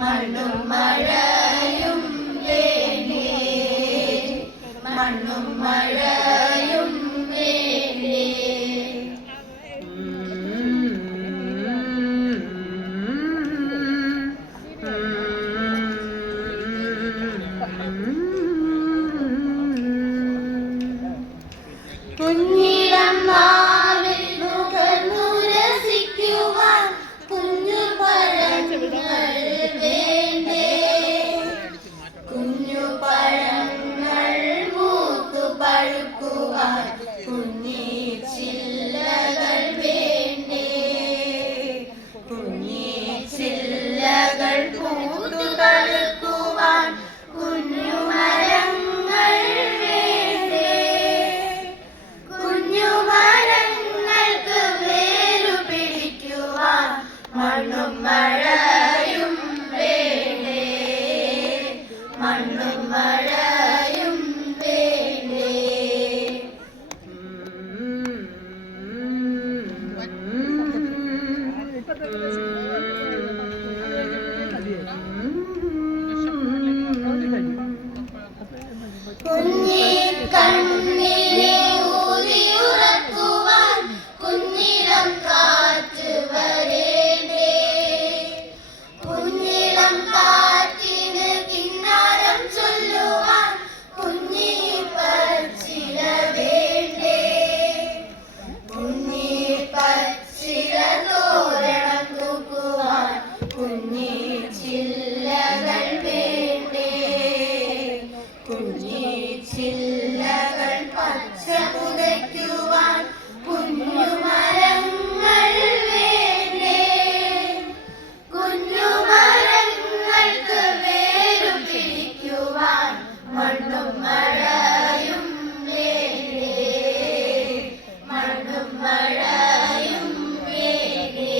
മണ്ണും മഴയും വേണ്ടേ, മണ്ണും മഴയും വേണ്ടേ. കുഞ്ഞിളം നാവിൽ നുകർന്നുരസിക്കുവാൻ കുഞ്ഞു പഴങ്ങൾ വേണ്ടേ, കുഞ്ഞു പഴങ്ങൾ മൂത്തു പഴുക്കുവാൻ കുഞ്ഞി ചില്ലകൾ വേണ്ടേ, കുഞ്ഞി ചില്ലകൾ പൂത്തു തളുക്കുവാൻ കുഞ്ഞു മരങ്ങൾ വേണ്ടേ, കുഞ്ഞു മരങ്ങൾക്ക് വേരു പിടിക്കുവാൻ മണ്ണും മഴയും വേണ്ടേ, മണ്ണും മഴയും വേണ്ടേ. കുഞ്ഞി കണ്ണിനെ ഊതിയുറക്കുവാൻ കുഞ്ഞിളം കാറ്റ് വരേണ്ടേ, കുഞ്ഞിളം കാറ്റിന് കിന്നാരം ചൊല്ലുവാൻ കുഞ്ഞി പച്ചില വേണ്ടേ, കുഞ്ഞി പച്ചില തോരണം തൂക്കുവാൻ കുഞ്ഞി ചില്ലകൾ വേണ്ടേ, കുഞ്ഞി ചില്ലകൾ പച്ച പുതയ്ക്കുവാൻ കുഞ്ഞു മരങ്ങൾ വേണ്ടേ, കുഞ്ഞു മരങ്ങൾക്ക് വേരു പിടിക്കുവാൻ മണ്ണും മഴയും വേണ്ടേ, മണ്ണും മഴയും വേണ്ടേ.